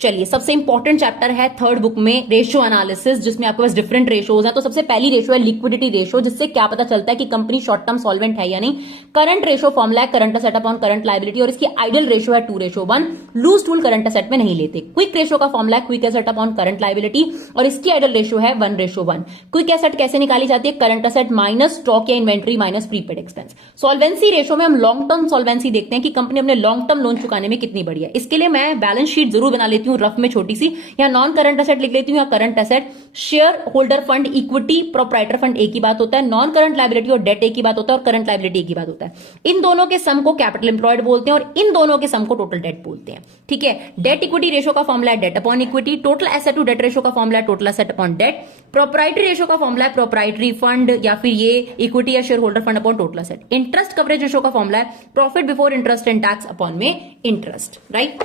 चलिए, सबसे important chapter है थर्ड बुक में रेशियो एनालिसिस, जिसमें आपके पास डिफरेंट रेशियोज हैं। तो सबसे पहली रेशियो है लिक्विडिटी रेशियो, जिससे क्या पता चलता है कि कंपनी शॉर्ट टर्म सॉल्वेंट है या नहीं। करंट रेशियो फॉर्मुला है current asset upon current liability, और इसकी आइडियल रेशियो है 2:1। लूज टूल करंट असेट में नहीं लेते। क्विक रेशियो का फॉर्मुला है quick asset upon current liability, और इसकी आइडियल रेशियो है 1:1। क्विक एसेट कैसे निकाली जाती है? करंट असेट माइनस स्टॉक या inventory minus prepaid expense. Solvency ratio में हम लॉन्ग टर्म सॉल्वेंसी देखते हैं कि कंपनी अपने लॉन्ग टर्म लोन चुकाने में कितनी बड़ी है। इसके लिए मैं बैलेंस शीट जरूर बना लेती हूँ रफ में छोटी सी, या नॉन करंट एसेट लिख लेती हूँ, या current asset. Share holder fund, equity, proprietor fund एक ही बात होता है। नॉन करंट लायबिलिटी और डेट एक ही बात होता है, और करंट लायबिलिटी एक ही बात होता है। इन दोनों के सम को कैपिटल एम्प्लॉयड बोलते हैं, और इन दोनों के सम को टोटल डेट बोलते हैं। ठीक है। डेट इक्विटी रेशियो का फॉर्मुला है debt upon equity. Total asset to debt ratio का फॉर्मुला है total asset upon debt. Proprietary ratio का फॉर्मुला है प्रोप्राइटरी फंड, या फिर ये इक्विटी या share holder fund upon total asset. Interest coverage ratio का फॉर्मुला है profit before interest and tax upon में इंटरेस्ट। राइट।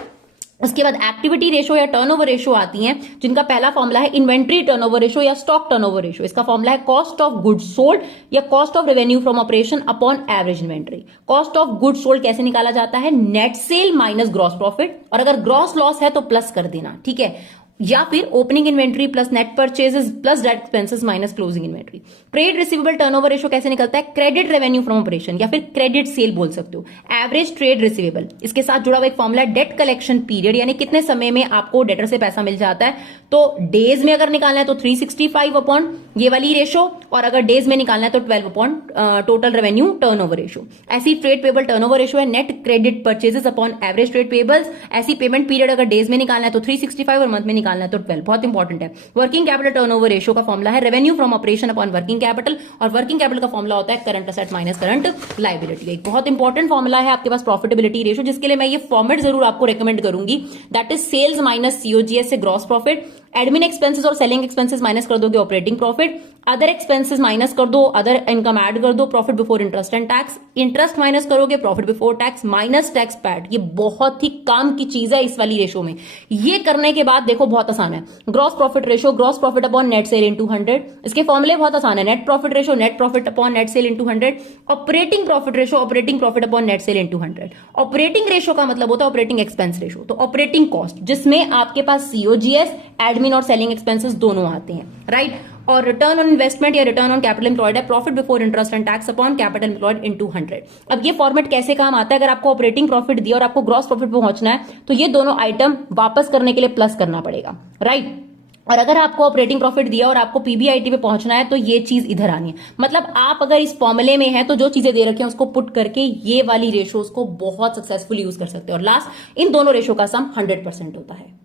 उसके बाद एक्टिविटी रेशियो या टर्नओवर रेशियो आती हैं, जिनका पहला फॉर्मुला है इन्वेंट्री टर्नओवर रेशियो या स्टॉक टर्नओवर रेशियो। इसका फॉर्मुला है कॉस्ट ऑफ गुड्स सोल्ड या cost of revenue from operation upon average inventory. Cost of goods sold कैसे निकाला जाता है? Net cell minus gross profit, और अगर ग्रॉस लॉस है तो प्लस कर देना। ठीक है। या फिर opening inventory plus net purchases plus direct expenses minus closing inventory. Trade receivable turnover ratio कैसे निकलता है? क्रेडिट रेवेन्यू फ्रॉम ऑपरेशन, या फिर क्रेडिट सेल बोल सकते हो। एवरेज ट्रेड रिसीवेबल, इसके साथ जुड़ा हुआ एक फॉर्मुला है डेट कलेक्शन पीरियड, यानी कितने समय में आपको डेटर से पैसा मिल जाता है। तो डेज में अगर निकालना है तो 365 अपॉन ये वाली रेशो, और अगर डेज में निकालना है तो 12 upon total revenue turnover ratio. ऐसी ट्रेड पेबल टर्नओवर रेशियो है net credit purchases upon average trade payables. ऐसी पेमेंट पीरियड अगर डेज में निकालना है तो 365 और मंथ में निकालना है तो 12। बहुत इंपॉर्टेंट है। वर्किंग कैपिटल टर्नओवर रेशियो का फॉर्मुला है revenue from operation upon working capital, और वर्किंग कैपिटल का फॉर्मुला होता है current asset minus current liability. एक बहुत इंपॉर्टेंट फॉर्मुला है आपके पास प्रॉफिटेबिलिटी रेशियो, जिसके लिए मैं ये फॉर्मेट जरूर आपको रेकमेंड करूंगी, that is sales minus COGS से ग्रॉस प्रॉफिट। एडमिन एक्सपेंसेस और सेलिंग एक्सपेंसेस माइनस कर दोगे operating profit. Other expenses minus कर दो, अदर इनकम ऐड कर दो, profit before interest and tax. Interest minus करोगे profit before tax minus tax paid. ये बहुत ही काम की चीज है इस वाली रेशो में। ये करने के बाद देखो बहुत आसान है। Gross profit ratio gross profit upon net cell into 100। इसके फॉर्मुले बहुत आसान है। Net profit ratio net profit upon net cell into 100। Operating profit ratio operating profit upon net cell into 100। Operating ratio का मतलब होता है ऑपरेटिंग एक्सपेंस रेशो, तो operating cost जिसमें आपके पास सीओजीएस, एडमिन और सेलिंग एक्सपेंसेस दोनों आते हैं। राइट। और रिटर्न ऑन इन्वेस्टमेंट या रिटर्न ऑन कैपिटल एम्प्लॉयड है profit before interest and tax upon capital employed into 100। अब ये फॉर्मेट कैसे काम आता है? अगर आपको ऑपरेटिंग प्रॉफिट दिया और आपको ग्रॉस प्रॉफिट पे पहुंचना है तो ये दोनों आइटम वापस करने के लिए प्लस करना पड़ेगा। राइट। और अगर आपको ऑपरेटिंग प्रॉफिट दिया और आपको पीबीआईटी पे पहुंचना है तो ये चीज इधर आनी है। मतलब आप अगर इस फॉर्मुले में है तो जो चीजें दे रखी हैं उसको पुट करके ये वाली रेशोज को बहुत सक्सेसफुली यूज कर सकते हो, और लास्ट इन दोनों रेशो का सम 100% होता है।